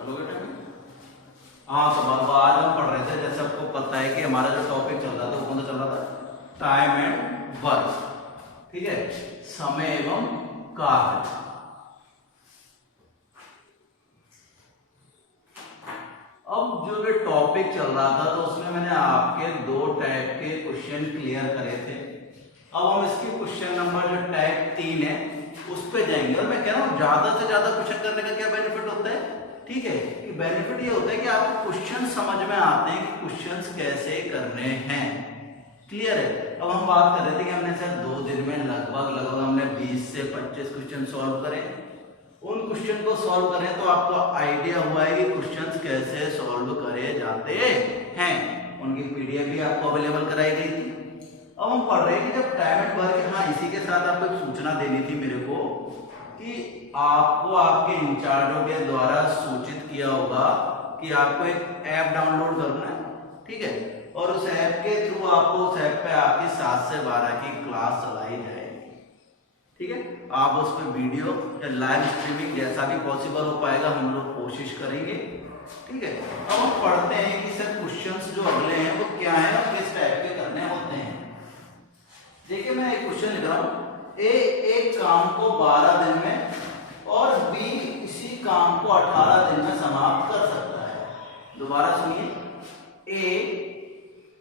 चलो बेटा। हाँ तो बाबा आज हम पढ़ रहे थे, जैसे आपको पता है कि हमारा जो टॉपिक चल रहा था वो कौन सा चल रहा था, टाइम एंड वर्क। ठीक है, समय एवं कार्य। अब जो ये टॉपिक चल रहा था तो उसमें मैंने आपके दो टाइप के क्वेश्चन क्लियर करे थे। अब हम इसकी क्वेश्चन नंबर जो टाइप 3 है उस पे जाएंगे। और मैं कह रहा हूँ ज्यादा से ज्यादा क्वेश्चन करने का क्या बेनिफिट होता है, ठीक है, कि बेनिफिट ये होता है कि आपको क्वेश्चन समझ में आते हैं कि क्वेश्चंस कैसे करने हैं। क्लियर है। अब हम बात कर रहे थे कि हमने सर 2 दिन में लगभग हमने 20 से 25 क्वेश्चन सॉल्व करे। उन क्वेश्चन को सॉल्व करें तो आपको आइडिया हुआ है कि क्वेश्चंस कैसे सॉल्व करे जाते हैं। उनकी पीडीएफ भी आपको अवेलेबल कराई गई थी। अब हम पढ़ रहे हैं कि जब टाइम एंड वर्क, हाँ इसी के साथ आपको एक सूचना देनी थी मेरे को कि आपको आपके इंचार्जों के द्वारा सूचित किया होगा कि आपको एक ऐप डाउनलोड करना है। ठीक है, और उस ऐप के थ्रू आपको उस ऐप पे आपकी 7 से 12 की क्लास चलाई जाएगी। ठीक है, आप उस पर वीडियो या लाइव स्ट्रीमिंग जैसा भी पॉसिबल हो पाएगा हम लोग कोशिश करेंगे। ठीक है, अब हम पढ़ते हैं कि सर क्वेश्चंस जो अगले हैं वो क्या है और किस टाइप के करने होते हैं। देखिए मैं एक क्वेश्चन लिख रहा हूं, ए एक काम को 12 दिन में और बी इसी काम को 18 दिन में समाप्त कर सकता है। दोबारा सुनिए, ए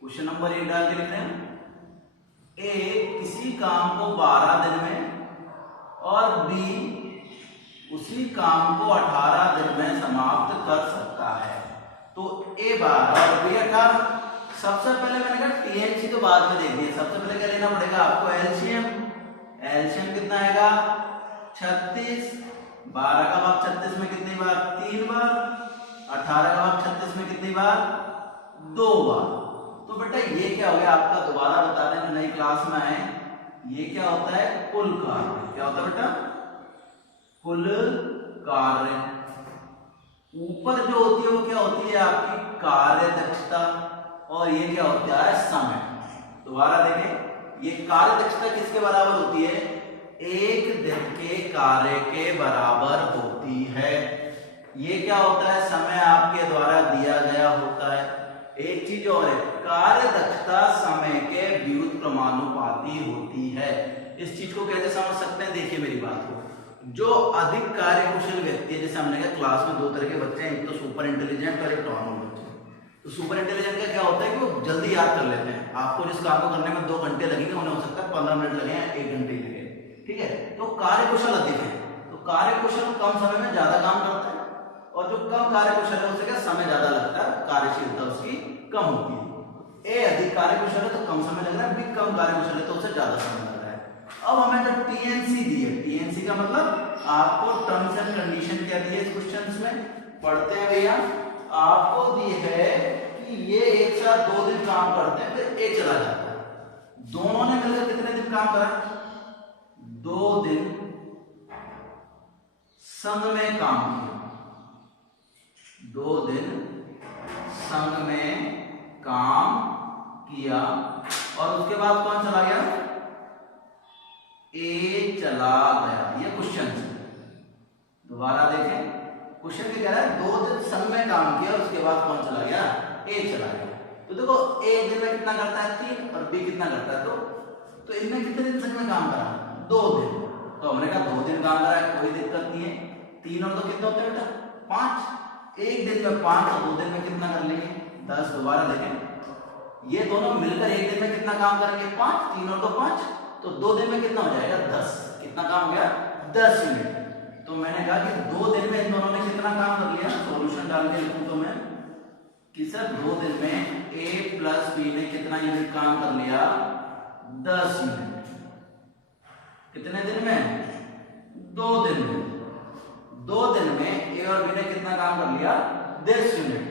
क्वेश्चन नंबर 1 डाल के लिख रहे हैं, ए किसी काम को 12 दिन में और बी उसी काम को 18 दिन में समाप्त कर सकता है। तो ए 12 और बी 18। सबसे पहले मैंने कहा टीएनसी तो बाद में देखनी है, सबसे पहले क्या लेना पड़ेगा आपको एलसीएम। एलसीएम कितना आएगा 36। 12 का भाग 36 में कितनी बार, 3 बार। 18 का भाग 36 में कितनी बार, 2 बार। तो बेटा ये क्या हो गया आपका, दोबारा बता दें नई क्लास में आए, ये क्या होता है कुल कार्य। क्या होता है बेटा, कुल कार्य। ऊपर जो होती है वो क्या होती है आपकी कार्य दक्षता, और ये क्या होता है समय। दोबारा देखें, ये कार्य दक्षता किसके बराबर होती है, 1 दिन के कार्य के बराबर होती है। ये क्या होता है, समय आपके द्वारा दिया गया होता है। एक चीज और है, कार्य दक्षता समय के व्युत्क्रमानुपाती होती है। इस चीज को कैसे समझ सकते हैं, देखिए मेरी बात को, जो अधिक कार्यकुशल व्यक्ति है, जैसे हमने कहा क्लास में 2 तरह के बच्चे हैं, एक तो सुपर इंटेलिजेंट और एक नॉर्मल बच्चे। तो सुपर इंटेलिजेंट का क्या होता है कि वो जल्दी याद कर लेते हैं। आपको जिस काम को करने में 2 घंटे लगेंगे उन्हें हो सकता है 15 मिनट लगे या 1 घंटे लगे। ठीक है, तो कार्यकुशल अधिक है, तो कार्यकुशल कम समय में ज्यादा काम करता है, और जो कम कार्यकुशल है उसे क्या समय ज्यादा लगता है, कार्यशीलता उसकी कम होती है। ए अधिक कार्यकुशल है तो कम समय लग रहा है, बी कम कार्यकुशल है तो उसे ज्यादा समय लग रहा है। अब हमें जो टीएनसी दी है, टीएनसी का मतलब आपको टर्म्स एंड कंडीशन क्या दी है इस क्वेश्चंस में, पढ़ते हैं भैया। आपको दी है कि ये एक साथ 2 दिन काम करते हैं, फिर ए चला जाता है। दोनों ने मिलकर कितने दिन काम करा, 2 दिन संग में काम किया। 2 दिन संग में काम किया और उसके बाद कौन चला गया, ए चला गया। ये क्वेश्चन है, दोबारा देखें क्वेश्चन क्या कह रहा है, 2 दिन संग में काम किया और उसके बाद कौन चला गया, ए चला गया। तो देखो एक दिन में कितना करता है 3 और बी कितना करता है 2, तो इनमें कितने दिन संग में काम करा, 2 दिन। तो हमने कहा 2 दिन काम करा है, कोई दिक्कत नहीं है। 3 और 2 कितना होता है बेटा 5। एक दिन में 5 और 2 दिन में कितना कर लेंगे 10। दोबारा देखें, ये दोनों मिलकर एक दिन में कितना काम करेंगे 5, 3 और 2 5, तो 2 दिन में कितना हो जाएगा 10। कितना काम हो गया 10 यूनिट। तो मैंने कहा कि 2 दिन में इन दोनों ने कितना काम कर लिया, सॉल्यूशन डाल के लिखूं तो मैं कि सर 2 दिन में ए प्लस बी ने कितना यूनिट काम कर लिया 10 यूनिट। कितने दिन में 2 दिन में। 2 दिन में ए और बी ने कितना काम कर लिया 10 यूनिट।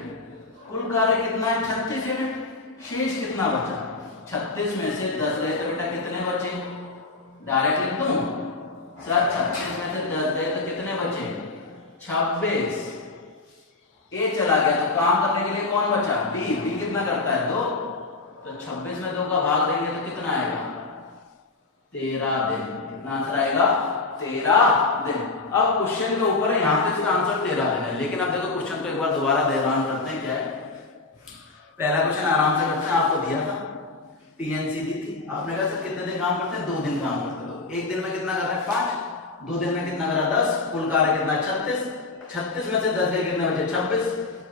कुल कार्य कितना है 36 यूनिट। शेष कितना बचा, 36 में से 10 गए तो बेटा कितने बचे, डायरेक्ट लिख दूं सर 36 में से 10 गए तो कितने बचे 26। ए चला गया तो काम करने के लिए कौन बचा, बी। बी कितना करता है 2, तो 26 में 2 का भाग देंगे तो कितना आएगा 13 दिन। कितना आंसर आएगा 13 दिन। अब क्वेश्चन के ऊपर है, यहाँ पे इसका आंसर 13 देना है। लेकिन अब देखो क्वेश्चन को एक बार दोबारा देहरान करते हैं। क्या है पहला क्वेश्चन, आराम से करते हैं। आपको दिया था टीएनसी दी थी, आपने कहा सर कितने दिन काम करते हैं, 2 दिन काम करते हैं। तो एक दिन में कितना कर रहे हैं 5, 2 दिन में कितना करा 10, कुल कार्य कितना 36, 36 में से 10 गए कितने बचे 26,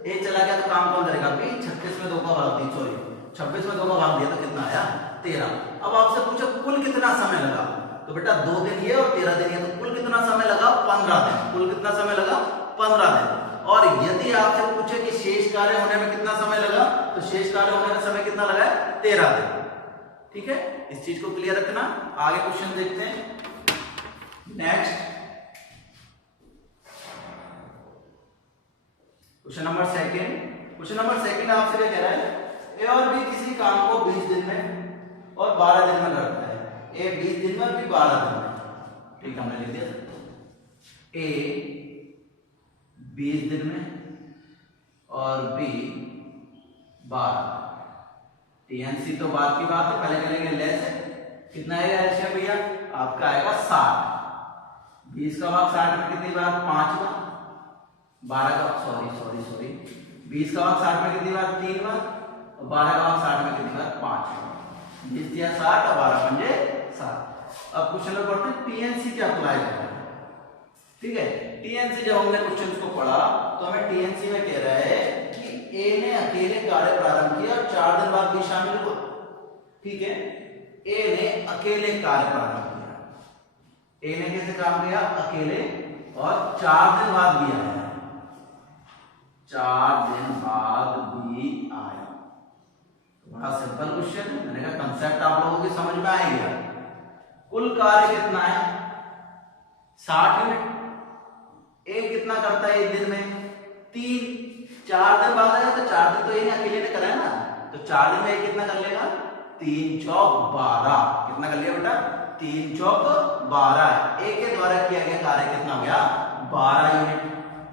एक चला गया तो काम कौन करेगा बी, 36 में 2 का भाग दी, सॉरी 26 में 2 का भाग दिया तो कितना आया 13। अब आपसे पूछो कुल कितना समय लगा, तो बेटा 2 दिन ये और 13 दिन ये, तो कुल कितना समय लगा 15 दिन। कुल कितना समय लगा 15 दिन। और यदि आपसे पूछे कि शेष कार्य होने में कितना समय लगा, तो शेष कार्य होने में समय कितना लगा है 13 दिन। ठीक है, इस चीज को क्लियर रखना। आगे क्वेश्चन देखते हैं। Next question number second. Question number second आपसे क्या कह रहा है, ए और बी किसी काम को 20 दिन में और 12 दिन में करता है। ए 20 दिन में और बी 12 दिन में। ठीक है, हमने लिख दिया ए 20 दिन में और बी 12। टीएनसी तो बात की बात है, पहले करेंगे लेस है। कितना आएगा ऐसे भैया, आपका आएगा 60। 20 का भाग 60 में कितनी बार 5 बार, 12 का सॉरी 20 का भाग 60 में कितनी बार 3 बार, और 12 का भाग 60 में कितनी बार 5 बार। 20 दिया 60 और 12 पंजे 7। अब क्वेश्चन में पढ़ते हैं टीएनसी क्या अप्लाई कर रहा है। ठीक है, टीएनसी जब हमने क्वेश्चन को पढ़ा तो हमें टीएनसी में कह रहा है कि ए ने अकेले कार्य प्रारंभ किया और 4 दिन बाद बी शामिल हुआ। ठीक है, ए ने अकेले कार्य प्रारंभ किया। ए ने कैसे काम किया, अकेले, और 4 दिन बाद बी आया। 4 दिन बाद बी आया। बड़ा सिंपल क्वेश्चन है, मैंने कहा कंसेप्ट आप लोगों की समझ में आ गया। कुल कार्य कितना है 60 यूनिट। ए कितना करता है एक दिन में 3, 4 दिन बाद आया तो 4 दिन तो ये अकेले ने करा है ना, तो 4 दिन में ये कितना कर लेगा 3 चौक 12। कितना कर लिया बेटा 3 चौक 12। ए के द्वारा किया गया कार्य कितना हो गया 12 यूनिट।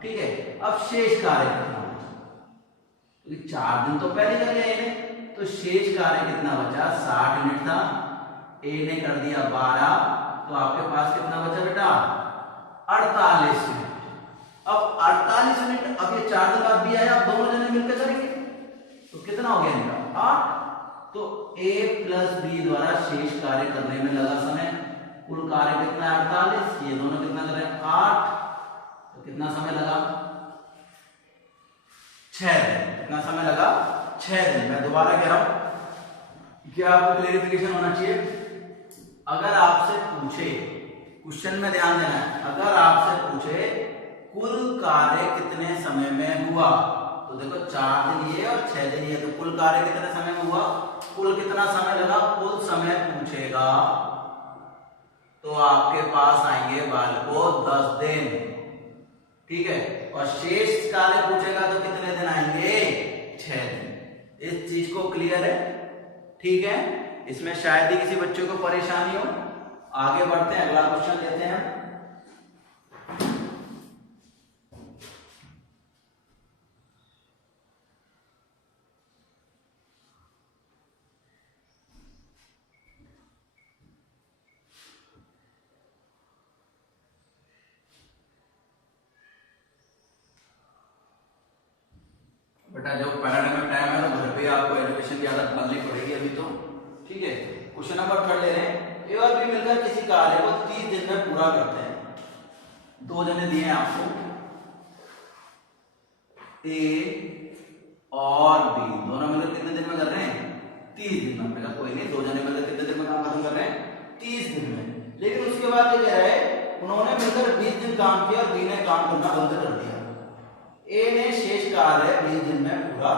ठीक है, अब शेष कार्य कितना बचा, तो 4 दिन तो पहले कर लिया ए ने, तो शेष कार्य कितना बचा 60 यूनिट था, ए ने कर दिया 12, तो आपके पास कितना बचा बेटा 48 यूनिट। अब 48 यूनिट, अब ये 4 दिन बाद भी आया, अब दोनों जने मिलकर करेंगे तो कितना हो गया इनका 8। तो ए प्लस बी द्वारा शेष कार्य करने में लगा समय, कुल कार्य कितना है 48, ये दोनों कितना कर रहे हैं 8, तो कितना समय लगा 6 दिन। कितना समय लगा 6 दिन। मैं दोबारा कह रहा हूं, क्या आपको क्लेरिफिकेशन होना चाहिए। अगर आपसे पूछे, क्वेश्चन में ध्यान देना है, अगर आपसे पूछे कुल कार्य कितने समय में हुआ, तो देखो 4 दिन ये और 6 दिन ये, तो कुल कार्य कितने समय में हुआ, कुल कितना समय लगा, कुल समय पूछेगा तो आपके पास आएंगे बालको 10 दिन। ठीक है, और शेष कार्य पूछेगा तो कितने दिन आएंगे 6 दिन। इस चीज को क्लियर है। ठीक है, इसमें शायद ही किसी बच्चे को परेशानी हो। आगे बढ़ते हैं, अगला क्वेश्चन लेते हैं। बेटा जब पैराडाइम में टाइम है तो घर पे आपको एजुकेशन की आदत डालनी पड़ेगी अभी तो। ठीक है, क्वेश्चन नंबर 3 ले रहे हैं। ए और बी मिलकर किसी कार्य को 30 दिन में पूरा करते हैं। 2 जने दिए हैं आपको, ए और बी, दोनों मिलकर कितने दिन में कर रहे हैं 30 दिन में। बेटा कोई नहीं, 2 जने मिलकर कितने दिन में काम खत्म कर रहे हैं 30 दिन में। लेकिन उसके बाद ये कह रहा है उन्होंने मिलकर 20 दिन काम किया और बी ने काम करना बंद कर दिया। ए ने शेष कार्य 20 दिन में पूरा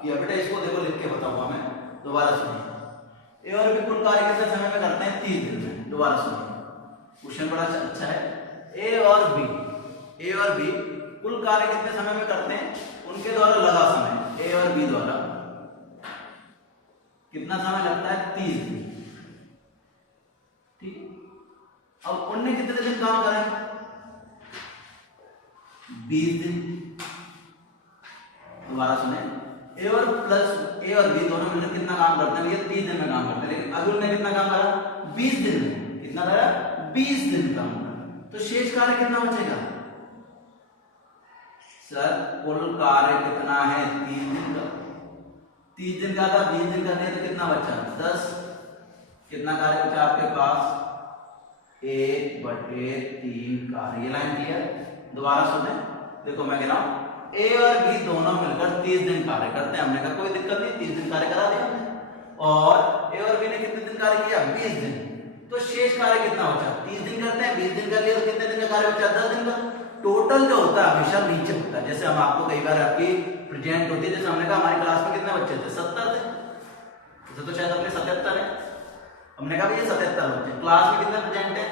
किया। बेटा इसको देखो लिख के बताऊंगा मैं, दोबारा सुनिए। ए और बी कुल कार्य कितने समय में करते हैं 30 दिन में। दोबारा सुनिए, क्वेश्चन बड़ा अच्छा है। ए और बी कुल कार्य कितने समय में करते हैं, उनके द्वारा लगा समय, ए और बी द्वारा कितना समय लगता है 30 दिन। ठीक, अब उनने कितने दिन काम करा है 20 दिन। दोबारा सुने, ए और बी दोनों मिलकर कितना काम करते हैं, ये 30 दिन में काम करते हैं। लेकिन अरुण ने कितना काम करा 20 दिन में। कितना करा 20 दिन काम करा। तो शेष कार्य कितना बचेगा? सर कुल कार्य कितना है? 30 दिन का। 30 दिन का था, 20 दिन करने तो कितना बचा? 10। कितना कार्य बचा आपके पास? 1/3 कार्य। ये लाइन क्लियर? दोबारा सुने, देखो मैं कह रहा हूं ए और बी दोनों मिलकर 30 दिन कार्य करते हैं। हमने कहा कोई दिक्कत नहीं, 30 दिन कार्य करा दिया हमने। और ए और बी ने कितने दिन कार्य किया? 20 दिन। तो शेष कार्य कितना बचा? 30 दिन करते हैं, 20 दिन कर लिया, तो कितने दिन का कार्य बचा? 10 दिन का। टोटल जो होता है हमेशा नीचे होता है। जैसे हम आपको कई बार आपकी प्रेजेंट होती है, जैसे हमने कहा हमारी क्लास में कितने बच्चे थे? 70 थे। जैसे तो शायद अपने 77 है, हमने कहा भैया 77 बच्चे। क्लास में कितने प्रेजेंट है?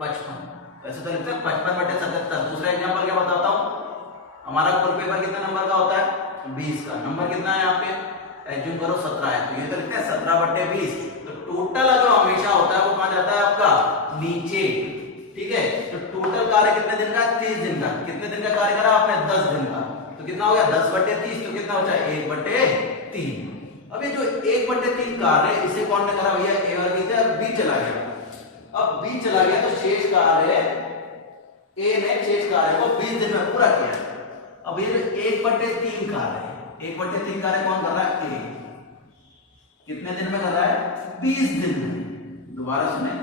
55। वैसे तो लिखते हैं 55/77। दूसरा एग्जांपल क्या बताता हूं, हमारा कुल पेपर कितने नंबर का होता है? 20 का। नंबर कितना है यहाँ पे? एज्यूम करो 17 है, तो ये तो लिखते हैं 17/20। तो टोटल जो हमेशा होता है वो कहां जाता है? आपका नीचे। ठीक है, तो टोटल कार्य कितने दिन का? 30 दिन का। कितने दिन का कार्य करा आपने? 10 दिन का। तो कितना हो गया? 10/30। तो कितना बचा? 1/3। अब ये जो 1/3 कार्य इसे कौन ने करा भैया? ए और बी थे। अब बी चला गया। अब बी चला गया तो शेष कार्य ए ने शेष कार्य को 20 दिन में पूरा किया। अब ये 1/3 कार्य है, 1/3 कार्य कौन कर रहा है? ए। कितने दिन में कर रहा है? 20 दिन में। दोबारा सुने,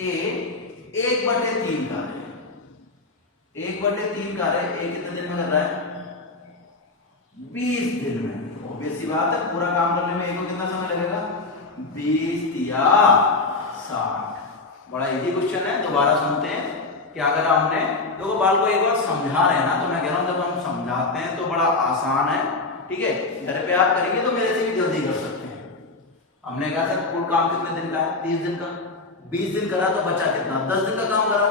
ए 1/3 कार्य, 1/3 कार्य ए कितने दिन में कर रहा है? 20 दिन में। ऑब्वियस सी बात है, पूरा काम करने में ए को कितना समय लगेगा? 20 या 60। बड़ा इजी क्वेश्चन है। दोबारा सुनते हैं कि अगर हमने देखो बाल को एक बार समझा रहे हैं ना, तो मैं कह रहा हूं जब हम समझाते हैं तो बड़ा आसान है। ठीक है, घर पे आप करेंगे तो मेरे से भी जल्दी कर सकते हैं। हमने कहा सर कुल काम कितने दिन का है? 30 दिन का। 20 दिन करा तो बचा कितना? 10 दिन का काम करा,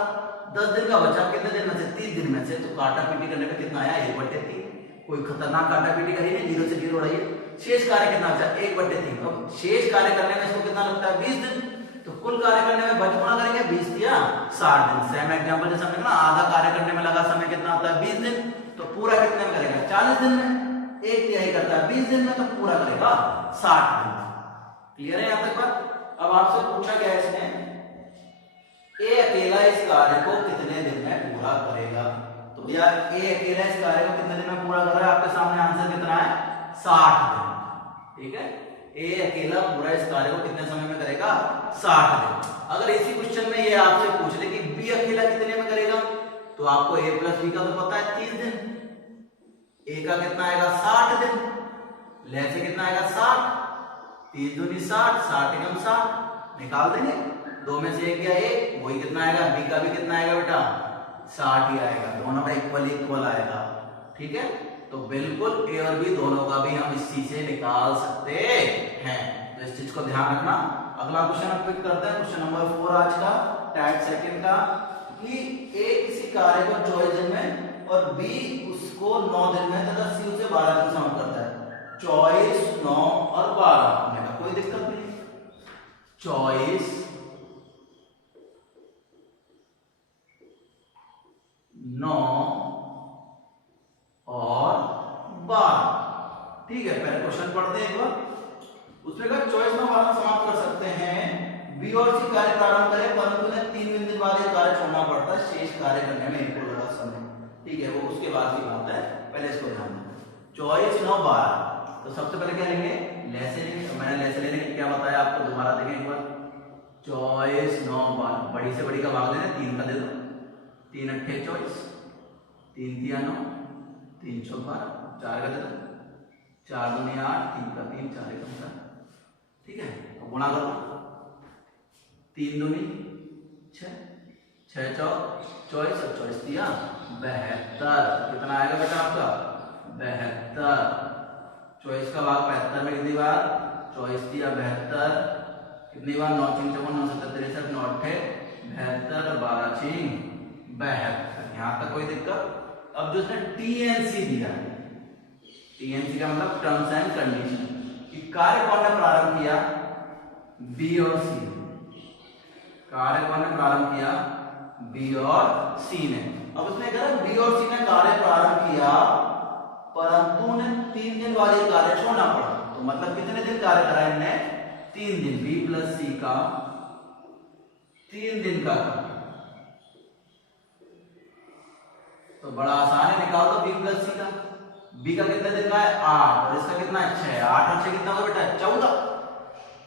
10 दिन का बचा कितने दिन में से? 30 दिन में से। तो काटा पीटी करने में कितना आया? 1/3। कोई खतरनाक काटा पीटी करी नहीं, 0 से 0 उड़ाइए। शेष कार्य कितना बचा? 1/3। अब शेष कार्य करने में इसको कितना लगता है? 20 दिन। तो कुल कार्य करने में बच गुणा करेंगे 20 या 60 दिन। सेम एग्जांपल जैसे हमने कहा आधा कार्य करने में लगा समय कितना होता है? 20 दिन। तो पूरा कितने में करेगा? 40 दिन में। 1/3 करता है 20 दिन में, तो पूरा करेगा 60 दिन। क्लियर है यहां तक बात? अब आपसे पूछा गया इसने ए अकेला इस कार्य को कितने दिन में पूरा करेगा? तो भैया ए अकेला इस कार्य को कितने दिन में पूरा कर रहा है? आपके सामने आंसर कितना है? 60 दिन। ठीक है, ए अकेला पूरा इस कार्य को कितने समय में करेगा? 60 दिन। अगर इसी क्वेश्चन में ये आपसे पूछ ले कि बी अकेला कितने में करेगा, तो आपको ए प्लस बी का तो पता है 30 दिन। ए का कितना आएगा? 60 दिन। ले से कितना आएगा? 60। 30 दूनी 60, 60 एकम 60 निकाल देंगे। दो में से एक गया एक, वही कितना आएगा? बी का भी कितना आएगा बेटा? 60 ही आएगा। दोनों का इक्वल इक्वल आएगा। ठीक है, तो बिल्कुल ए और बी दोनों का भी हम इस चीज से निकाल सकते हैं। तो इस चीज को ध्यान रखना। अगला क्वेश्चन हम पिक करते हैं, क्वेश्चन नंबर 4 आज का, टाइप सेकंड का, कि ए किसी कार्य को 24 दिन में और बी उसको 9 दिन में तथा सी उसे 12 दिन में करता है। 24, 9 और 12 में कोई दिक्कत नहीं। 24, 9 और 12। ठीक है, पहले क्वेश्चन पढ़ते हैं एक बार। उसमें कहा 24, 9, 12 समाप्त कर सकते हैं। बी और सी कार्य प्रारंभ करें, परंतु उन्हें 3 दिन बाद ये कार्य छोड़ना पड़ता है शेष कार्य करने में इनको लगा समय। ठीक है, वो उसके बाद की बात है, पहले इसको ध्यान दें। 24, 9, 12। तो सबसे पहले क्या लेंगे? लेसे लेंगे। तो मैंने लेसे लेने के क्या बताया आपको, दोबारा देखें एक बार। 24, 9, 12। बड़ी से बड़ी का भाग लेना, 3 का दे दो। 3 अट्ठे 24, 3 तिया 9, 3 चौक 12, 4 का दे दो। 4 दूनी 8, 3 का 3, 4 एकम 4। ठीक है, अब गुणा करो। 3 दूनी 6, 6 चौक 24 और 24 तिया 72। कितना आएगा बेटा आपका? 72। 24 का भाग 75 में कितनी बार? 24 तिया 72। कितनी बार? 9 3 54, 9 7 63, 9 अट्ठे 72, 12 6 72। यहां तक कोई दिक्कत? अब जो उसने टीएनसी दिया है, टीएनसी का मतलब टर्म्स एंड कंडीशन, कि कार्य कौन ने प्रारंभ किया? बी और सी। कार्य कौन ने प्रारंभ किया? बी और सी ने। अब उसने कहा बी और सी ने कार्य प्रारंभ किया, परंतु उन्हें 3 दिन बाद ये कार्य छोड़ना पड़ा। तो मतलब कितने दिन कार्य करा इन्होंने? 3 दिन। बी प्लस सी का 3 दिन का कार्य। तो बड़ा आसान है, निकाल दो बी प्लस सी का। बी का कितने दिन का है 8 और इसका कितना है 6। 8 और 6 कितना होगा बेटा 14।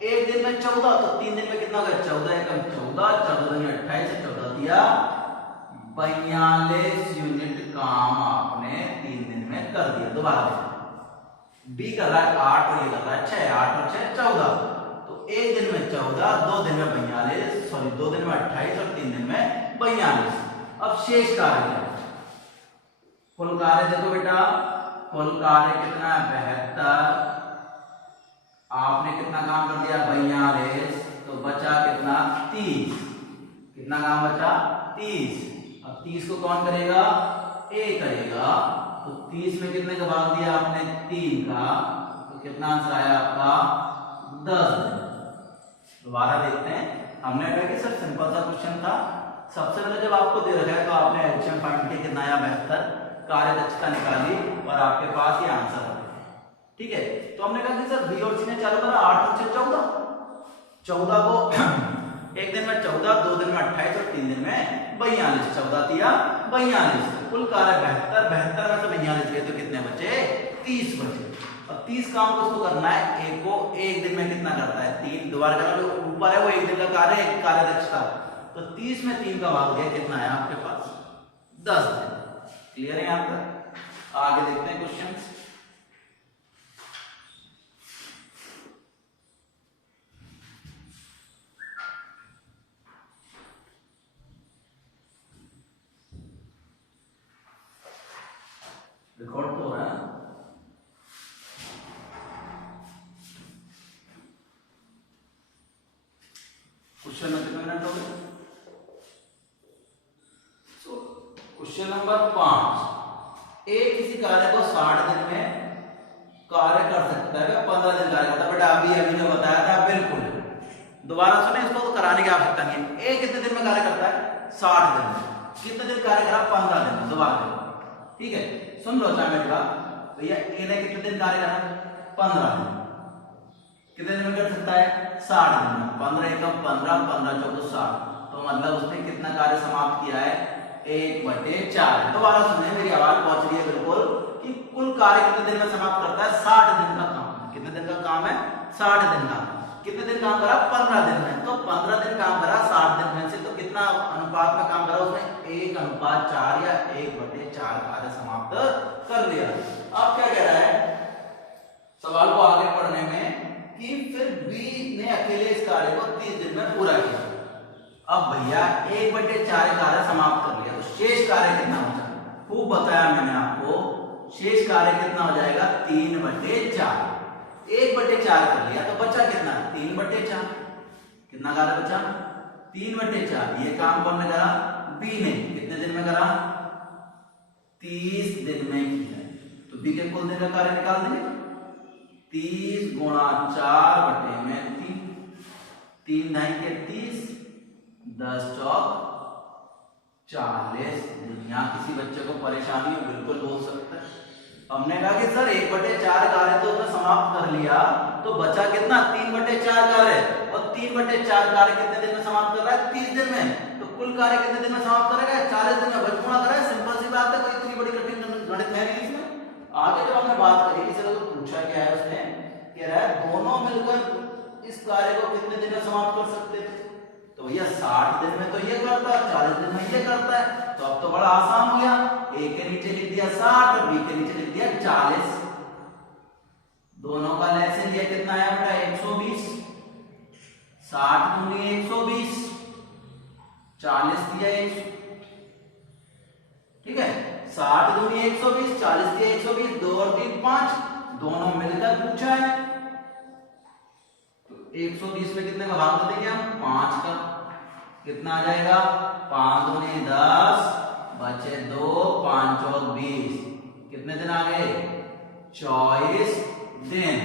एक दिन में 14 तो 3 दिन में कितना होगा 14 एकम 14, 14 दिन में 28, 14 दिया 42 यूनिट काम आपने 3 दिन में कर दिया। दोबारा बी कर रहा है 8 और ये कर रहा है 6, 8 और 6 14, तो एक दिन में 14, 2 दिन में 42, सॉरी 2 दिन में 28 और 3 दिन में 42। अब शेष कार्य है, कुल कार्य देखो बेटा, कुल कार्य कितना है 72, आपने कितना काम कर दिया 42, तो बचा कितना 30। कितना काम बचा 30। अब 30 को कौन करेगा ए करेगा, तो 30 में कितने का भाग दिया आपने 3 का, तो कितना आंसर आया आपका 10। दोबारा देखते हैं, हमने कहा कि सर सिंपल सा क्वेश्चन था। सबसे पहले जब आपको दे रखा है तो आपने एलसीएम फाइंड किया कितना आया 72, कार्य दक्षता निकाली और आपके पास ये आंसर आ गया। ठीक है, तो हमने कहा कि सर बी और सी ने चालू करा 8 और 6 14, 14 को एक दिन में 14, 2 दिन में 28 और 3 दिन में 42, 14 दिया 42, कुल कार्य 72, 72 में से 42 गए तो कितने बचे 30 बचे। अब 30 काम को उसको करना है, एक को एक दिन में कितना करता है 3, दोबारा करना, जो ऊपर है वो एक दिन का कार्य है, कार्य दक्षता, तो 30 में 3 का भाग दिया कितना है आपके पास 10 दिन। क्लियर है यहां तक? आगे देखते हैं क्वेश्चंस। रिकॉर्ड तो हो रहा है। क्वेश्चन में कितने मिनट हो गए? क्वेश्चन नंबर 5, एक किसी कार्य को 60 दिन में कार्य कर सकता है, 15 दिन कार्य करता है। बेटा अभी जो बताया था बिल्कुल, दोबारा सुने, इसको तो कराने की आवश्यकता नहीं है। एक कितने दिन में कार्य करता है 60 दिन में, कितने दिन कार्य करा 15 दिन में। दोबारा ठीक है, सुन लो असाइनमेंट का, भैया ए ने कितने दिन कार्य करा 15 दिन, कितने दिन में कर सकता है 60 दिन में। 15 एकम 15, 15 चौको 60, तो मतलब उसने कितना कार्य समाप्त किया है 1/4। दोबारा सुनिए, मेरी आवाज पहुंच रही है बिल्कुल, कि कुल कार्य कितने दिन में समाप्त करता है 60 दिन का काम। कितने दिन का काम है 60 दिन का। कितने दिन काम करा 15 दिन में, तो 15 दिन काम करा 60 दिन में से, तो कितना अनुपात में काम करा उसने 1/4 या 1/4 कार्य समाप्त कर लिया। अब क्या कह रहा है सवाल को आगे पढ़ने में, कि फिर बी ने अकेले इस कार्य को 30 दिन में पूरा किया। अब भैया 1/4 कार्य समाप्त कर लिया, तो शेष कार्य कितना हो जाएगा, खूब बताया मैंने आपको, शेष कार्य कितना हो जाएगा 3/4। 1/4 कर लिया तो बचा कितना 3/4। कितना कार्य बचा 3/4। ये काम कौन ने करा बी ने, कितने दिन में करा 30 दिन में किया। तो बी के कुल दिन का कार्य निकाल देंगे, 30 गुणा 4/3, 3 ढाई के 30, 10 चौक 40 दिन। यहाँ किसी बच्चे को परेशानी हो बिल्कुल बोल सकता है। हमने कहा कि सर 1/4 कार्य तो उसने समाप्त कर लिया, तो बचा कितना 3/4 कार्य, और 3/4 कार्य कितने दिन में समाप्त कर रहा है 30 दिन में, तो कुल कार्य कितने दिन में समाप्त करेगा 40 दिन में। बचपना करा है, सिंपल सी बात है, कोई इतनी बड़ी कठिन गणित है नहीं इसमें। आगे जब हमने बात करी, इसे तो पूछा क्या है उसने, कह रहा है दोनों मिलकर इस कार्य को कितने दिन में समाप्त कर सकते थे, तो भैया 60 दिन में तो ये करता है, 40 दिन में ये करता है, तो अब तो बड़ा आसान हो गया। ए के नीचे लिख दिया 60 और बी के नीचे लिख दिया 40, दोनों का लहसन दिया कितना है बेटा 120, 60 दूनी 120, 40 दिया 100, ठीक है 60 दूनी 120, 40 दिया 120, 2 और 3 5, दोनों मिलकर पूछा है, तो 120 में कितने का भाग कर देंगे हम 5 का, कितना आ जाएगा 5 दूनी 10, बचे 2, 5 और 20, कितने दिन आ गए 24 दिन।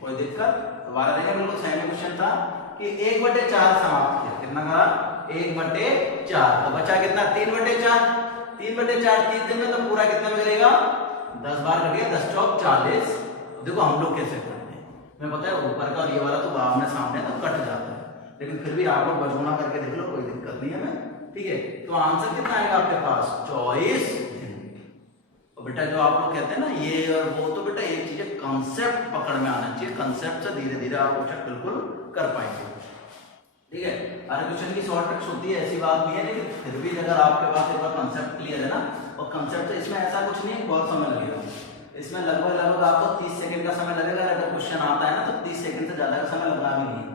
कोई दिक्कत? दोबारा देखिए, बिल्कुल सही क्वेश्चन था कि 1/4 समाप्त किया, कितना करा 1/4, तो बचा कितना 3/4, 3/4 30 दिन में, तो पूरा कितना में करेगा 10 बार कट गया 10 चौक 40। देखो हम लोग कैसे करते हैं, मैं पता है ऊपर का और ये वाला तो आमने सामने तो कट जाता है, लेकिन फिर भी आप लोग बचगुणा करके देख लो, कोई दिक्कत नहीं है। मैं ठीक है, तो आंसर कितना आएगा आपके पास 24 दिन। और बेटा जो आप लोग कहते हैं ना ये और वो, तो बेटा एक चीज कंसेप्ट पकड़ में आना चाहिए, कंसेप्ट से धीरे धीरे आप क्वेश्चन बिल्कुल कर पाएंगे। ठीक है, हर क्वेश्चन की शॉर्ट ट्रिक्स होती है, ऐसी बात नहीं है, लेकिन फिर भी अगर आपके पास एक बार कंसेप्ट क्लियर है ना, और कंसेप्ट तो इसमें ऐसा कुछ नहीं है बहुत समय लगेगा, इसमें लगभग आपको 30 सेकंड का समय लगेगा। अगर क्वेश्चन आता है ना तो 30 सेकंड से ज्यादा का समय लगना भी नहीं,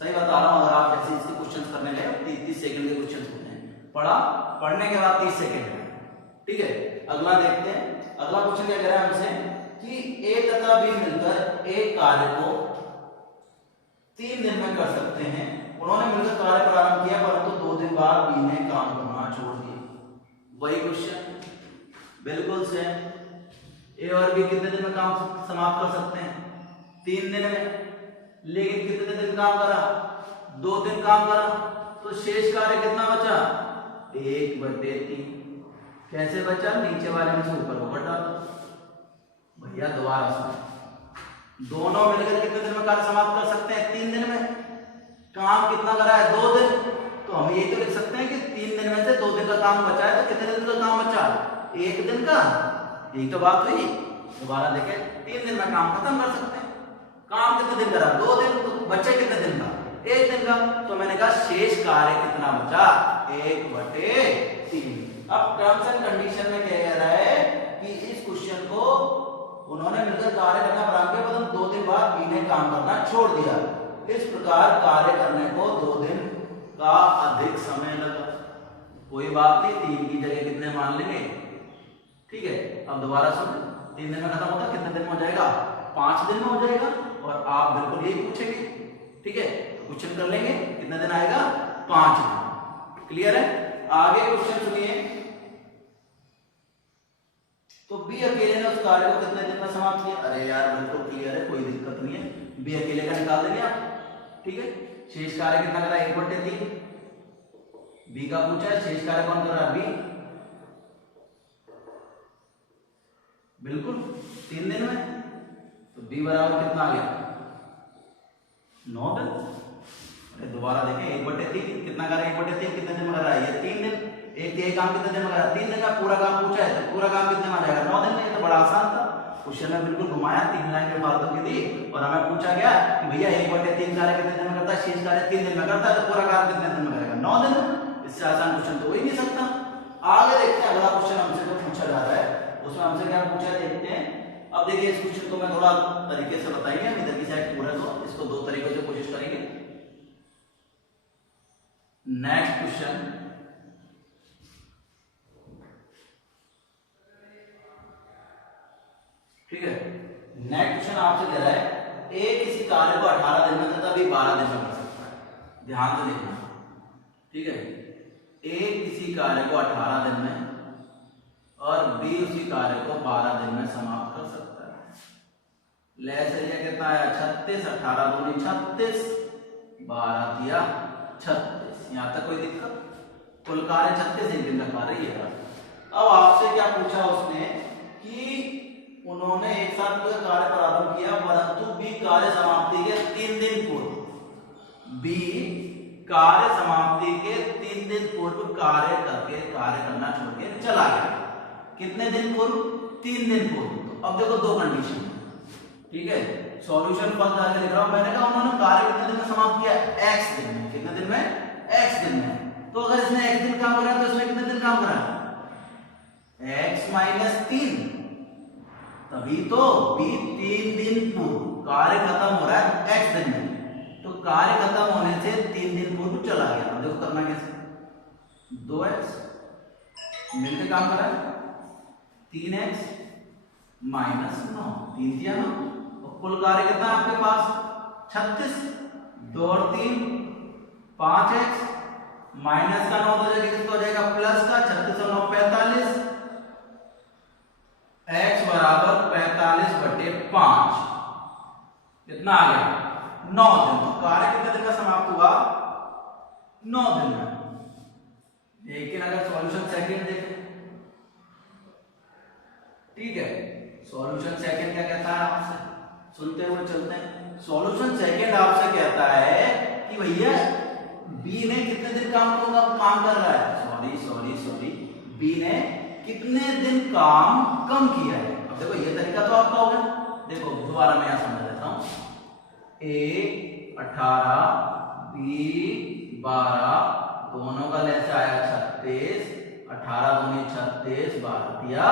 सही बता रहा हूँ। अगर आप जैसे इसके क्वेश्चन करने लगे 30 सेकंड के क्वेश्चन होते हैं, पढ़ा, पढ़ने के बाद 30 सेकंड। ठीक है, अगला देखते हैं। अगला क्वेश्चन क्या कह रहा है हमसे कि ए तथा बी मिलकर एक कार्य को 3 दिन में कर सकते हैं। उन्होंने मिलकर कार्य प्रारंभ किया परंतु 2 दिन बाद बी ने काम करना छोड़ दिया। वही क्वेश्चन बिल्कुल सेम। ए और बी कितने दिन में काम समाप्त कर सकते हैं? 3 दिन में। लेकिन कितने दिन काम करा? 2 दिन काम करा, तो शेष कार्य कितना बचा? 1/3। कैसे बचा? नीचे वाले में से ऊपर को घटा दो भैया। दोबारा सुनो, दोनों मिलकर कितने दिन में कार्य समाप्त कर सकते हैं? 3 दिन में। काम कितना करा है? 2 दिन। तो हम ये तो लिख सकते हैं कि 3 दिन में से 2 दिन का काम बचा है, तो कितने दिन का काम बचा? 1 दिन का। यही तो बात हुई। दोबारा देखें, 3 दिन में काम खत्म कर सकते हैं। काम कितने दिन करा? 2 दिन। तो बचे कितने दिन का? 1 दिन का। तो मैंने कहा शेष कार्य कितना बचा? 1/3। अब टर्म्स एंड कंडीशन में क्या कह रहा है कि इस क्वेश्चन को उन्होंने मिलकर कार्य करना प्रारंभ किया, मतलब 2 दिन बाद बी ने काम करना छोड़ दिया। इस प्रकार कार्य करने को 2 दिन का अधिक समय लगा। कोई बात नहीं, 3 की जगह कितने मान लेंगे? ठीक है, अब दोबारा सुन, 3 दिन में खत्म होता, कितने दिन में हो जाएगा? 5 दिन में हो जाएगा। और आप बिल्कुल यही पूछेंगे। ठीक है, क्वेश्चन कर लेंगे, कितने दिन आएगा? 5 दिन। क्लियर है? आगे क्वेश्चन सुनिए। तो बी अकेले ने उस कार्य को कितने दिन में समाप्त किया? अरे यार बिल्कुल क्लियर है, कोई दिक्कत नहीं है, बी अकेले का निकाल देंगे आप। ठीक है, शेष कार्य कितना करा? 1/3। बी का पूछा है, शेष कार्य कौन कर रहा है? बी। बिल्कुल 3 दिन में। तो बी बराबर कितना आ गया? 9 दिन। अरे दोबारा देखें, 1/3 कितना कर रहा है? 1/3 कितने दिन में कर रहा है? ये 3 दिन। एक काम कितने दिन में कर रहा है? 3 दिन का। पूरा काम पूछा है, तो पूरा काम कितने में आ जाएगा? 9 दिन में। ये तो बड़ा आसान था, क्वेश्चन में बिल्कुल घुमाया, 3 लाइन में फालतू की दी, और हमें पूछा गया कि भैया 1/3 कार्य कितने दिन में करता है? शेष कार्य 3 दिन में करता है, तो पूरा कार्य कितने दिन में करेगा? 9 दिन में। इससे आसान क्वेश्चन तो हो ही नहीं सकता। आगे देखते हैं, अगला क्वेश्चन हमसे जो पूछा जा रहा है उसमें हमसे क्या पूछा है, देखते हैं। अब देखिए, इस क्वेश्चन को मैं थोड़ा तरीके से बताएंगे, हम इधर की साइड पूरा, तो इसको 2 तरीकों से कोशिश करेंगे। नेक्स्ट क्वेश्चन, ठीक है, नेक्स्ट क्वेश्चन आपसे कह रहा है ए किसी कार्य को 18 दिन में तथा बी 12 दिन में कर सकता है। ध्यान से देखना। ठीक है, ए किसी कार्य को 18 दिन में और बी उसी कार्य को 12 दिन में समाप्त कर सकता है। लेस एरिया कितना है? 36। 18 दूनी 36, 12 दिया 36। यहां तक कोई दिक्कत? कुल कार्य 36, 1 दिन का कार्य ये रहा। अब आपसे क्या पूछा उसने कि उन्होंने एक साथ कार्य प्रारंभ किया परंतु बी कार्य समाप्ति के 3 दिन पूर्व, बी कार्य समाप्ति के 3 दिन पूर्व कार्य करना छोड़ के चला गया। कितने दिन पूर्व? 3 दिन पूर्व। तो अब देखो 2 कंडीशन। ठीक है, सॉल्यूशन फर्स्ट आगे लिख रहा हूं। मैंने कहा उन्होंने कार्य कितने दिन में समाप्त किया? x दिन में। कितने दिन में? x दिन में। तो अगर इसने x दिन काम करा तो इसने कितने दिन काम करा? x - 3। तभी तो बी 3 दिन पूर्व कार्य खत्म हो रहा है x दिन में, तो कार्य खत्म होने से 3 दिन पूर्व चला गया। अब देखो करना कैसे? 2x मिलकर काम कर रहा है, 3x - 9, 3 दिया ना। और कुल कार्य कितना है आपके पास? 36। 2 और 3 5x, माइनस का 9 हो जाएगा, कितना हो जाएगा? प्लस का। 36 और 9 45, x बराबर 45/5। कितना आ गया? 9 दिन। तो कार्य कितने दिन में समाप्त हुआ? 9 दिन में। लेकिन अगर सॉल्यूशन सेकंड देखें, ठीक है, सॉल्यूशन सेकंड क्या कहता है आपसे? सुनते हुए चलते हैं। सॉल्यूशन सेकंड आपसे कहता है कि भैया बी ने कितने दिन काम कर रहा है? सॉरी, बी ने कितने दिन काम कम किया है। अब देखो ये तरीका तो आपका होगा। देखो दोबारा मैं यहां समझा देता हूं। ए 18 बी 12 दोनों का लेसे आया 36, 18 दूनी 36, 12 दिया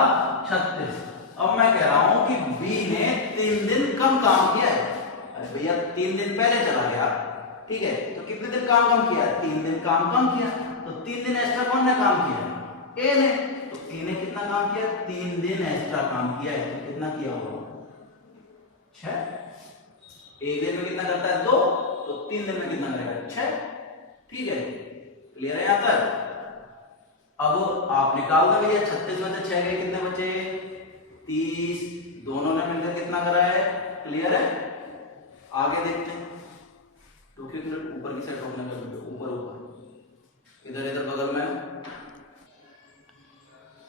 36। अब मैं कह रहा हूं कि बी ने 3 दिन कम काम किया है। अरे भैया 3 दिन पहले चला गया, ठीक है, तो कितने दिन काम कम किया? 3 दिन काम कम किया। तो 3 दिन एक्स्ट्रा कौन ने काम किया? ए ने। तो ए ने कितना काम किया? 3 दिन एक्स्ट्रा काम किया है। तो कितना किया होगा? 6। एक दिन में कितना करता है? 2। तो 3 दिन में कितना करेगा? 6। ठीक है, क्लियर है यहां तक? अब आप निकाल दो भैया, 36 में से 6 गए, कितने बचे? 30। दोनों ने मिलकर कितना करा है? क्लियर है? आगे देखते हैं। तो ऊपर की साइड रोकने का, ऊपर ऊपर इधर इधर बगल में,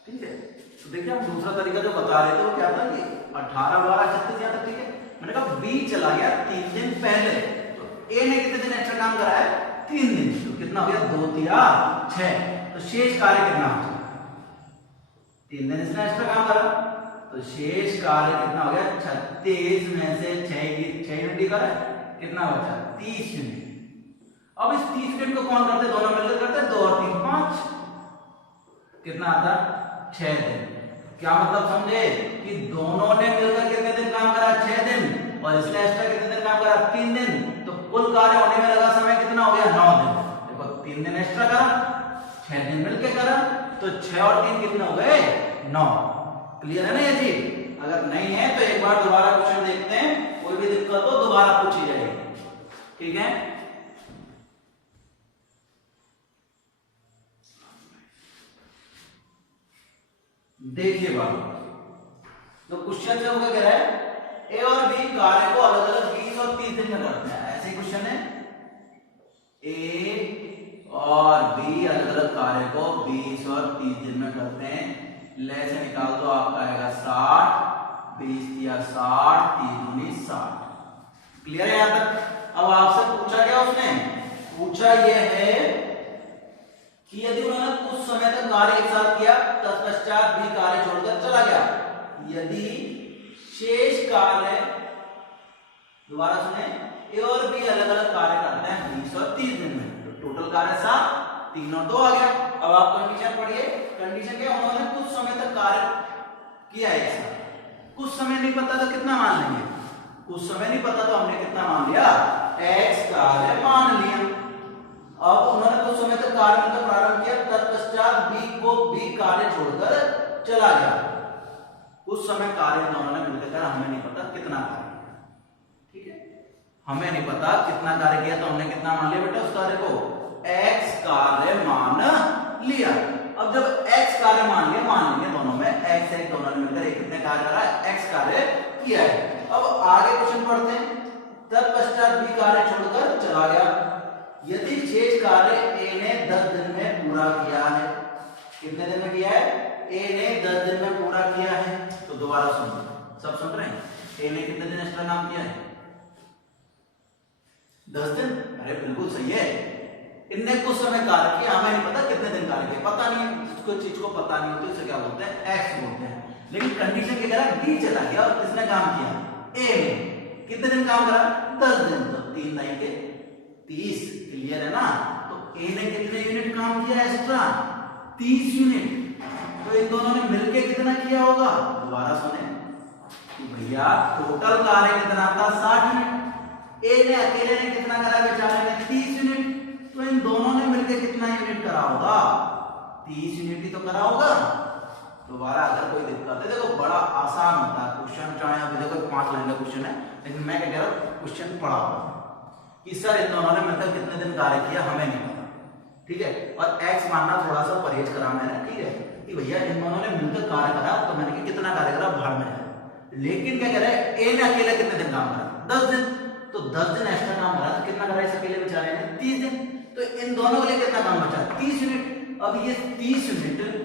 ठीक है। तो देखिए हम दूसरा तरीका जो बता रहे थे वो क्या था कि 18 12 36 यहां तक, ठीक है। मैंने कहा बी चला गया 3 दिन पहले, तो ए ने कितने दिन एक्स्ट्रा काम करा है? 3 दिन। तो कितना हो गया? 2 3 6। तो शेष कार्य कितना हो गया? 3 दिन इसने एक्स्ट्रा काम करा, तो शेष कार्य कितना हो गया? 36 में से 6 यूनिट करा, कितना बचा? 30 यूनिट। अब इस 30 यूनिट को कौन करते? दोनों मिलकर करते हैं। 2 और 3 5। कितना आता? 6 दिन। क्या मतलब समझे कि दोनों ने मिलकर कितने दिन काम करा? 6 दिन। और इसने एक्स्ट्रा कितने दिन काम करा? 3 दिन। तो कुल कार्य होने में लगा समय कितना हो गया? 9 दिन। देखो 3 दिन एक्स्ट्रा करा, 6 दिन मिलकर करा, तो 6 और 3 कितने हो गए? 9। क्लियर है ना ये चीज? अगर नहीं है तो एक बार दोबारा क्वेश्चन देखते हैं, कोई भी दिक्कत हो दोबारा पूछी जाएगी, ठीक है। देखिए बात, तो क्वेश्चन से होगा कह रहा है ए और बी कार्य को अलग अलग 20 और 30 दिन में करते हैं। ऐसे क्वेश्चन है, ए और बी अलग अलग कार्य को 20 और 30 दिन में करते हैं। ले से निकाल दो, आपका आएगा 60, 20 या 60, 30 दूनी 60। क्लियर है यहां तक? अब आपसे पूछा क्या उसने? पूछा यह है कि यदि उन्होंने कुछ समय तक कार्य एक साथ किया, तत्पश्चात भी कार्य छोड़कर चला गया, यदि शेष कार्य, दोबारा सुने, ए और बी अलग अलग कार्य करते हैं 20 और 30 दिन में, तो टोटल कार्य 7, 3 और 2 आ गया। अब आप कंडीशन पढ़िए। कंडीशन क्या? उन्होंने कुछ समय तक कार्य किया है एक साथ। कुछ समय नहीं पता तो कितना मान लेंगे? कुछ समय नहीं पता तो हमने कितना मान लिया? x कार्य मान लिया। अब उन्होंने कुछ समय तक कार्य का प्रारंभ किया, तत्पश्चात बी कार्य छोड़कर चला गया। कुछ समय कार्य दोनों ने मिलकर करा, हमें नहीं पता कितना कार्य, ठीक है, हमें नहीं पता कितना कार्य किया, तो हमने कितना मान लिया बेटा उस कार्य को? x कार्य मान लिया। अब जब x कार्य मान लिया दोनों में x दोनों ने मिलकर एक कितने कार्य करा? x कार्य किया है। अब आगे क्वेश्चन पढ़ते हैं। तत्पश्चात बी कार्य छोड़कर चला गया, यदि शेष कार्य ए ने 10 दिन में पूरा किया है। कितने दिन में किया है? ए ने 10 दिन में पूरा किया है। तो दोबारा सुनो, सब सुन रहे हैं? ए ने कितने दिन एक्स्ट्रा काम किया है? 10 दिन। अरे बिल्कुल सही है, इनने कुछ समय कार्य किया, हमें नहीं पता कितने दिन कार्य किया, पता नहीं है। जिसको चीज को पता नहीं होती उसे क्या बोलते हैं? एक्स बोलते हैं। लेकिन कंडीशन क्या कह रहा है? बी चला गया और किसने काम किया? ए ने। कितने दिन काम करा? 10 दिन। तो 3 नहीं के 30। क्लियर है ना? तो ए ने कितने यूनिट काम किया एक्स्ट्रा? 30 यूनिट। तो इन दोनों ने मिलकर कितना किया होगा? दोबारा सुने कि भैया टोटल कार्य कितना था? 60 यूनिट। ए ने अकेले ने कितना करा? बेचारे ने 30 यूनिट। तो इन दोनों ने मिलकर कितना यूनिट करा होगा? 30 यूनिट ही तो करा होगा। दोबारा अगर कोई दिक्कत है, देखो बड़ा आसान होता है क्वेश्चन, चाहे अभी देखो 5 लाइन का क्वेश्चन है, लेकिन मैं क्या कह रहा हूं, क्वेश्चन पढ़ा कि सर इन दोनों ने मिलकर कितने दिन कार्य किया, हमें नहीं पता, ठीक है। और x मानना थोड़ा सा परहेज करा मैंने, ठीक है, कि भैया इन दोनों ने मिलकर कार्य करा, तो मैंने कहा कितना कार्य करा? भाड़ में है। लेकिन क्या कह रहा है? ए ने अकेले कितने दिन काम करा? 10 दिन। तो 10 दिन एक्स्ट्रा काम करा, तो कितना करा इस अकेले बेचारे ने? 30 दिन। तो इन दोनों के लिए कितना काम बचा? 30 यूनिट। अब ये 30 यूनिट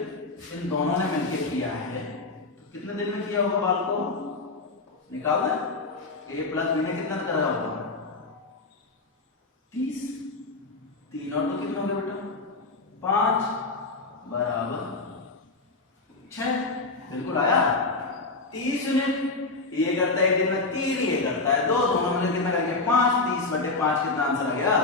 इन दोनों ने मिलकर किया है, तो कितने दिन में किया होगा? बाल को निकाल दे। a प्लस बी ने कितना करा होगा? 30। 3 और 2 कितना हो गया बेटा? 5 बराबर 6 बिल्कुल आया। 30 यूनिट ये करता है एक दिन में 3, ये करता है 2, दोनों मिलकर कितना करेंगे 5। 30/5 कितना आंसर आ गया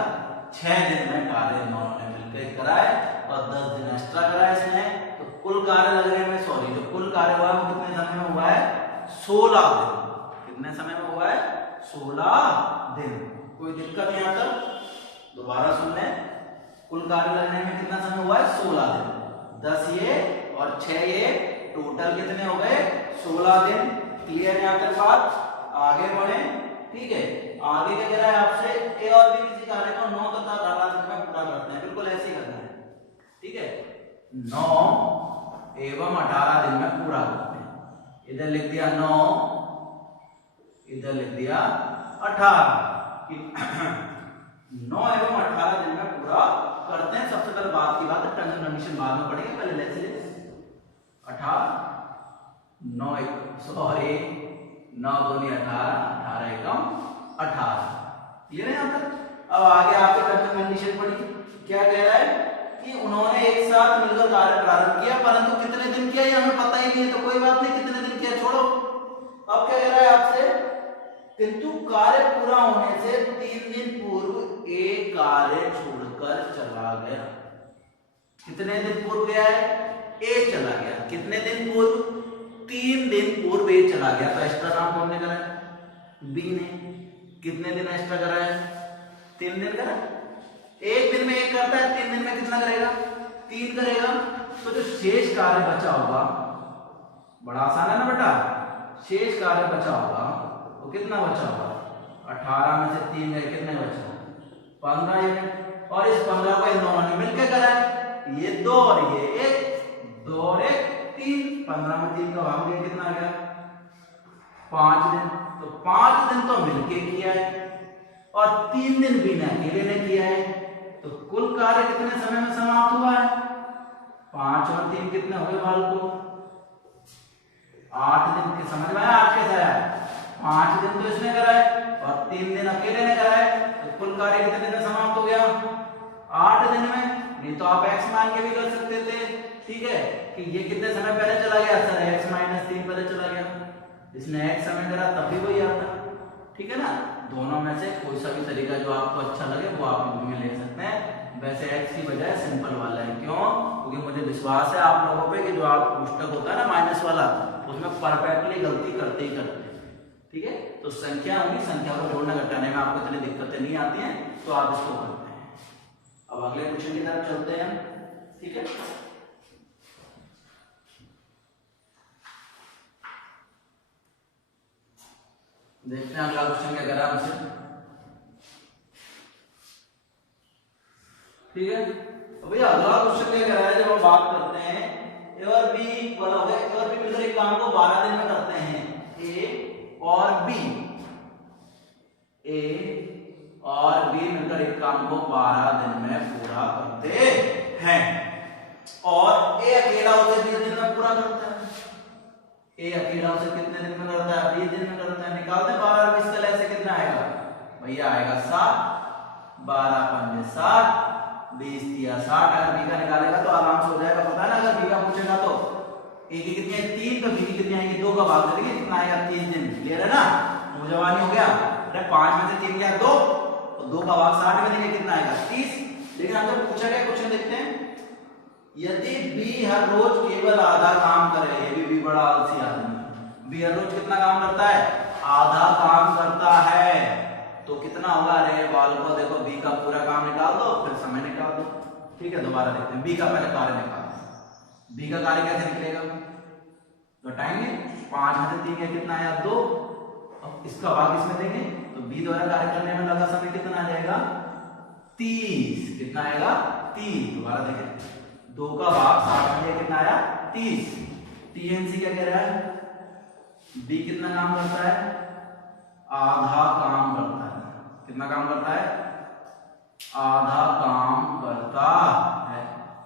6 दिन में कार्य दोनों ने मिलकर कराए और 10 दिन एक्स्ट्रा कराए इसने। तो कुल कार्य लगने में जो कुल कार्य हुआ है वो कितने समय में हुआ है 16 दिन। कितने समय में हुआ है 16 दिन। कोई दिक्कत यहाँ तक? दोबारा सुन लें, कुल कार्य लगने में कितना समय हुआ है 16 दिन। 10 ये और 6 ये टोटल कितने हो गए 16 दिन। क्लियर यहाँ तक बात? आगे बढ़े। ठीक है, आगे क्या कह रहा है आपसे, ए और बी किसी कार्य को 9 तथा 18 दिन में पूरा करते हैं। बिल्कुल ऐसे ही करना है। ठीक है, 9 एवं 18 दिन में पूरा करते हैं। इधर लिख दिया 9, इधर लिख दिया 18। 9 एवं 18 दिन में पूरा करते हैं। सबसे पहले बात की बात है, टर्म्स एंड कंडीशन बाद में पढ़ेंगे, पहले लेट्स ले 18 9 सॉरी 9 दूनी 18, 18 एकम 18। क्लियर है यहाँ तक? अब आगे आपके टर्म्स एंड कंडीशन पढ़िए। क्या कह रहा है कि उन्होंने एक साथ मिलकर कार्य प्रारंभ किया, परंतु कितने दिन किया ये हमें पता ही नहीं है, तो कोई बात नहीं, कितने दिन किया छोड़ो। अब क्या कह रहा है आपसे, किंतु कार्य पूरा होने से 3 दिन पूर्व एक कार्य छोड़कर चला गया। कितने दिन पूर्व गया है? ए चला गया। कितने दिन पूर्व? 3 दिन पूर्व ए चला गया। तो एक्स्ट्रा काम कौन ने करा है? बी ने। कितने दिन एक्स्ट्रा करा है? 3 दिन करा। एक दिन में एक करता है, 3 दिन में कितना करेगा? 3 करेगा। तो जो शेष कार्य बचा होगा, बड़ा आसान है ना बेटा, शेष कार्य बचा होगा वो कितना बचा होगा? 18 में से 3 गए, कितने बचा? 15 यूनिट। और इस 15 को इन दोनों ने मिलकर करा है, ये 2 और ये 1, 2 और 1 3। 15 में 3 का भाग दिया, कितना आ गया? 5 दिन। तो 5 दिन तो मिलके किया है और 3 दिन बिना अकेले ने किया है। तो कुल कार्य कितने समय में समाप्त हुआ है? 5 और 3 कितने हो गए बालकों? 8 दिन के। समझ में आया? 8 कैसे आया? 5 दिन तो इसने करा है और 3 दिन अकेले ने करा है। तो कुल कार्य कितने दिन में समाप्त हो गया? 8 दिन में। नहीं तो आप x मान के भी कर सकते थे। ठीक है, कि ये कितने समय पहले चला गया? सर x - 3 पहले चला गया। इसने x समय करा तब भी वही आता। ठीक है ना? दोनों में से कोई सा भी तरीका जो आपको अच्छा लगे वो आप में ले सकते हैं। वैसे x की बजाय सिंपल वाला है। क्यों? क्योंकि मुझे विश्वास है आप लोगों पे कि जो आप पुस्तक होता है ना माइनस वाला, उसमें परफेक्टली गलती करते ही करते हैं। ठीक है, तो संख्या होगी, संख्या को जोड़ने घटाने में आपको इतनी दिक्कतें नहीं आती हैं, तो आप इसको करते हैं। अब अगले क्वेश्चन की तरफ चलते हैं। ठीक है, देखते हैं अगला क्वेश्चन क्या कह रहा है हमसे। ठीक है, तो भैया अगला क्वेश्चन क्या कह रहा है, जब हम बात करते हैं ए और बी इक्वल हो गए, ए और बी मिलकर एक काम को 12 दिन में करते हैं। ए और बी मिलकर एक काम को 12 दिन में पूरा करते हैं और ए अकेला उसे 20 दिन में पूरा करता है। ए अकेला उसे कितने दिन में करता है? 20 दिन में करता है। निकालते हैं 12 और 20 का ऐसे कितना आएगा भैया? आएगा 7। 12 पंजे 60, 20 दिया 60। अगर बी का निकालेगा तो आराम से हो जाएगा। पता है ना, अगर बी का पूछेगा तो ए की कितनी है 3, तो बी की कितनी आएगी 2 का भाग दे देंगे, कितना आएगा 30 दिन। क्लियर है ना? मुंह जवानी हो गया। अरे 5 में से 3 गया 2, तो 2 का भाग 60 में देंगे, कितना आएगा 30। लेकिन हमसे पूछा गया, क्वेश्चन देखते हैं, यदि बी हर रोज केवल आधा काम करे, ये भी बड़ा आलसी आदमी, बी हर रोज कितना काम करता है? आधा काम करता है, तो कितना होगा? अरे बालकों देखो, बी का पूरा काम निकाल दो फिर समय निकाल दो। ठीक है, दोबारा देखते हैं। बी का पहले कार्य निकाल दो। बी का कार्य कैसे निकलेगा? घटाएंगे, 5 में से 3 गया, कितना आया 2। अब इसका भाग इसमें देंगे तो बी द्वारा कार्य करने में लगा समय कितना आ जाएगा? 30। कितना आएगा? 30। दोबारा देखें, 2 का भाग 60 में कितना आया? 30। टीएनसी क्या कह रहा है? बी कितना काम करता है? आधा काम करता है। कितना काम करता है? आधा काम करता है।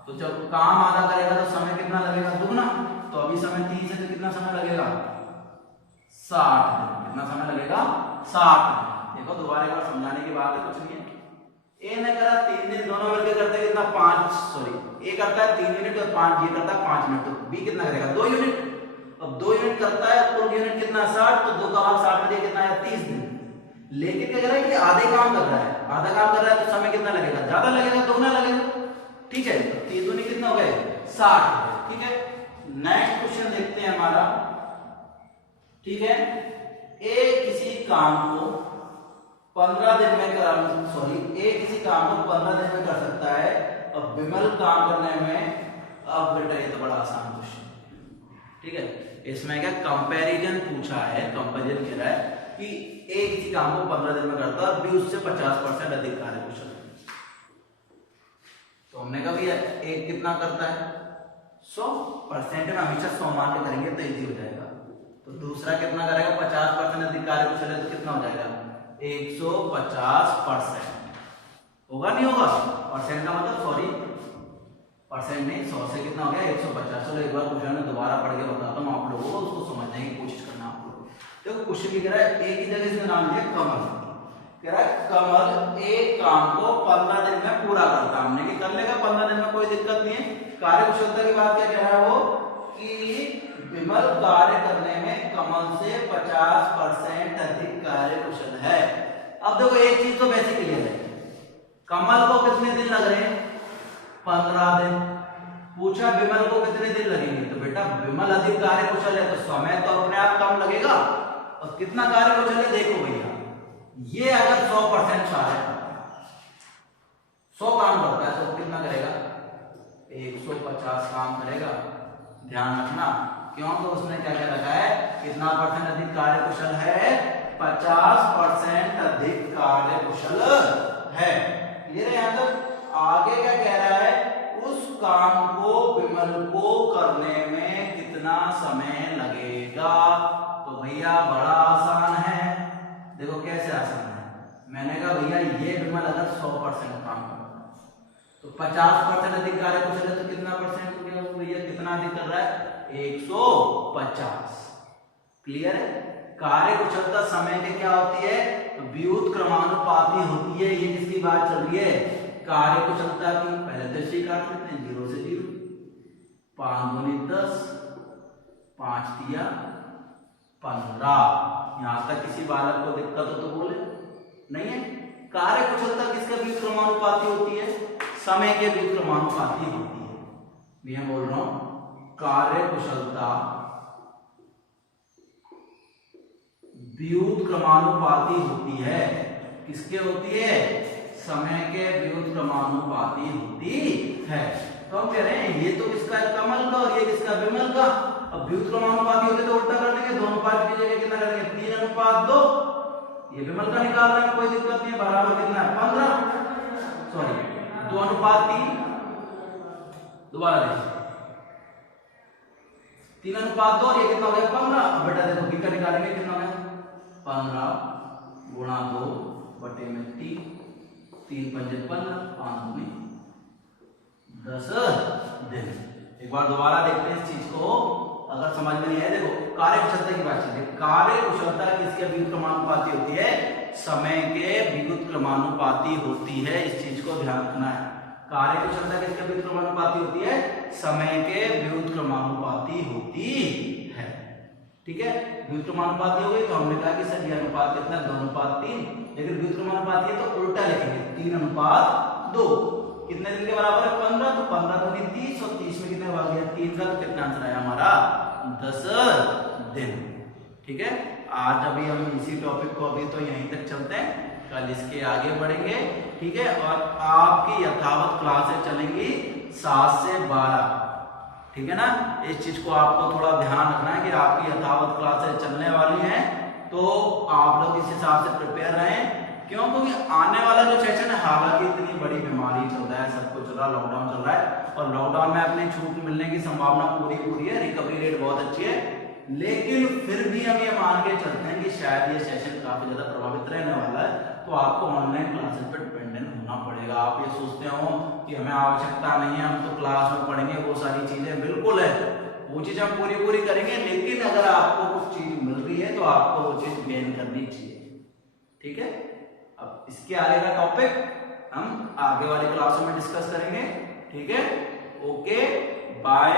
तो जब काम आधा करेगा तो समय कितना लगेगा? दुगना। तो अभी समय 30 है तो कितना समय लगेगा? 60 दिन। कितना समय लगेगा? 60 दिन। देखो दोबारा एक बार समझाने की बात है, कुछ नहीं है। ए ने करा 3 दिन, दोनों मिलकर करते हैं कितना 5, सॉरी ए करता है 3 यूनिट और 5 ये करता है 5 मिनट, तो बी कितना करेगा 2 यूनिट। अब 2 यूनिट करता है कुल यूनिट कितना 60, तो 2 का भाग 60 में दिया कितना है 30 दिन। लेकिन क्या कर रहा है कि आधे काम कर रहा है, आधा काम कर रहा है तो समय कितना लगेगा, ज्यादा लगेगा, दोगुना लगेगा। ठीक है, तो 3 दूनी कितना हो गए 60। ठीक है, नेक्स्ट क्वेश्चन देखते हैं हमारा। ठीक है, ए किसी काम को 15 दिन में कर, सॉरी ए किसी काम को 15 दिन में कर सकता है, अब विमल काम करने में, अब बेटा ये तो बड़ा आसान क्वेश्चन। ठीक है, इसमें क्या कंपैरिजन पूछा है, कंपैरिजन कह रहा है कि ए किसी काम को 15 दिन में करता है, बी उससे 50% अधिक कार्य कुशल है। तो हमने कहा भैया ए कितना करता है 100%, में हमेशा 100 मान के करेंगे तो इजी हो जाएगा। तो दूसरा कितना करेगा 50% अधिक कार्य कुशल है, तो कितना हो जाएगा 150%। होगा नहीं होगा, परसेंट का मतलब सॉरी परसेंट नहीं, 100 से कितना हो गया 150। चलो एक बार क्वेश्चन में दोबारा पढ़ के बताता हूँ आप लोगों को, उसको समझने की कोशिश करना आप लोग। देखो क्वेश्चन की कह रहा है ए की जगह इसमें नाम लिया कमल, कह रहा है कमल एक काम को 15 दिन में पूरा करता है। हमने कि कर लेगा 15 दिन में, कोई दिक्कत नहीं है। कार्य कुशलता की बात क्या कह रहा है वो कि विमल कार्य करने में कमल से 50% अधिक कार्य कुशल है। अब देखो एक चीज तो वैसे क्लियर है, कमल को कितने दिन लग रहे हैं 15 दिन। पूछा विमल को कितने दिन लगेंगे, तो बेटा विमल अधिक कार्य कुशल है तो समय तो अपने आप कम लगेगा। और कितना कार्य कुशल है देखो भैया, ये अगर 100% कार्य 100 काम करता है तो कितना करेगा 150 काम करेगा। ध्यान रखना, क्यों, तो उसने क्या क्या रखा है, कितना परसेंट अधिक कार्य कुशल है 50% अधिक कार्य कुशल है। ये यहां तक। आगे क्या कह रहा है, उस काम को विमल को करने में कितना समय लगेगा। तो भैया बड़ा आसान है, देखो कैसे आसान है। मैंने कहा भैया ये विमल अगर 100% काम करता है तो 50% अधिक कार्य कुशल है, तो कितना परसेंट हो गया भैया, कितना अधिक कर रहा है 150। क्लियर है। कार्य कुशलता समय के क्या होती है, व्युत क्रमानुपाती होती है। ये किसकी बात चल रही है, कार्य कुशलता की। पहले तो इसी काट लेते हैं 0 से 0, 5 दूनी 10, 5 तिया 15। यहां तक किसी बालक को दिक्कत हो तो बोले, नहीं है। कार्य कुशलता किसके व्युत क्रमानुपाती होती है, समय के व्युत क्रमानुपाती होती है। मैं बोल रहा हूं कार्य कुशलता व्युत क्रमानुपाती होती है। किसके होती है, समय के व्युत क्रमानुपाती होती है। तो हम कह रहे हैं ये तो किसका है कमल का और ये किसका विमल का। अब व्युत क्रमानुपाती होते तो उल्टा कर देंगे, दोनों पार्ट की जगह कितना करेंगे 3:2। ये विमल का निकाल रहे हैं, कोई दिक्कत नहीं है। बराबर कितना है 15, सॉरी 2:3। दोबारा देखिए 3:2 और ये कितना हो गया 15। अब बेटा देखो बी का निकालेंगे, कितना हो गया 15 गुणा 2 बटे में 3, 3 पंजे 15, 5 दूनी 10 दिन। एक बार दोबारा देखते हैं इस चीज को, अगर समझ में नहीं आए। देखो कार्य कुशलता की बात चल रही है, कार्य कुशलता किसके व्युत क्रमानुपाती होती है, समय के व्युत क्रमानुपाती होती है। इस चीज को ध्यान रखना है। कार्य कुशलता किसके व्युत क्रमानुपाती होती है, समय के व्युत क्रमानुपाती होती है। ठीक है, व्युत क्रमानुपाती हो गई तो हमने कहा कि सर ये अनुपात कितना 2:3, लेकिन व्युत क्रमानुपाती है तो उल्टा लिखेंगे 3:2। कितने दिन के बराबर है 15, तो 15 दूनी 30 और 30 में कितने भाग गया 3 का, तो कितना आंसर आया हमारा 10 दिन। ठीक है, आज अभी हम इसी टॉपिक को अभी तो यहीं तक चलते हैं, कल इसके आगे बढ़ेंगे। ठीक है, और आपकी यथावत क्लासें चलेंगी 7 से 12। ठीक है ना, इस चीज को आपको थोड़ा ध्यान रखना है कि आपकी यथावत क्लासें चलने वाली हैं, तो आप लोग इस हिसाब से प्रिपेयर रहें। क्यों, क्योंकि आने वाला जो सेशन है, हालांकि इतनी बड़ी बीमारी चल रहा है, सब कुछ चल रहा है, लॉकडाउन चल रहा है, और लॉकडाउन में अपनी छूट मिलने की संभावना पूरी है, रिकवरी रेट बहुत अच्छी है, लेकिन फिर भी हम ये मान के चलते हैं कि शायद ये सेशन काफी ज्यादा प्रभावित रहने वाला है। तो आपको ऑनलाइन क्लासेस पर डिपेंडेंट होना पड़ेगा। आप ये सोचते हो कि हमें आवश्यकता नहीं है, हम तो क्लास में पढ़ेंगे, वो सारी चीजें बिल्कुल है, वो चीज हम पूरी करेंगे, लेकिन अगर आपको कुछ चीज मिल रही है तो आपको वो चीज गेन करनी चाहिए। ठीक है, अब इसके आगे का टॉपिक हम आगे वाली क्लासों में डिस्कस करेंगे। ठीक है, ओके बाय।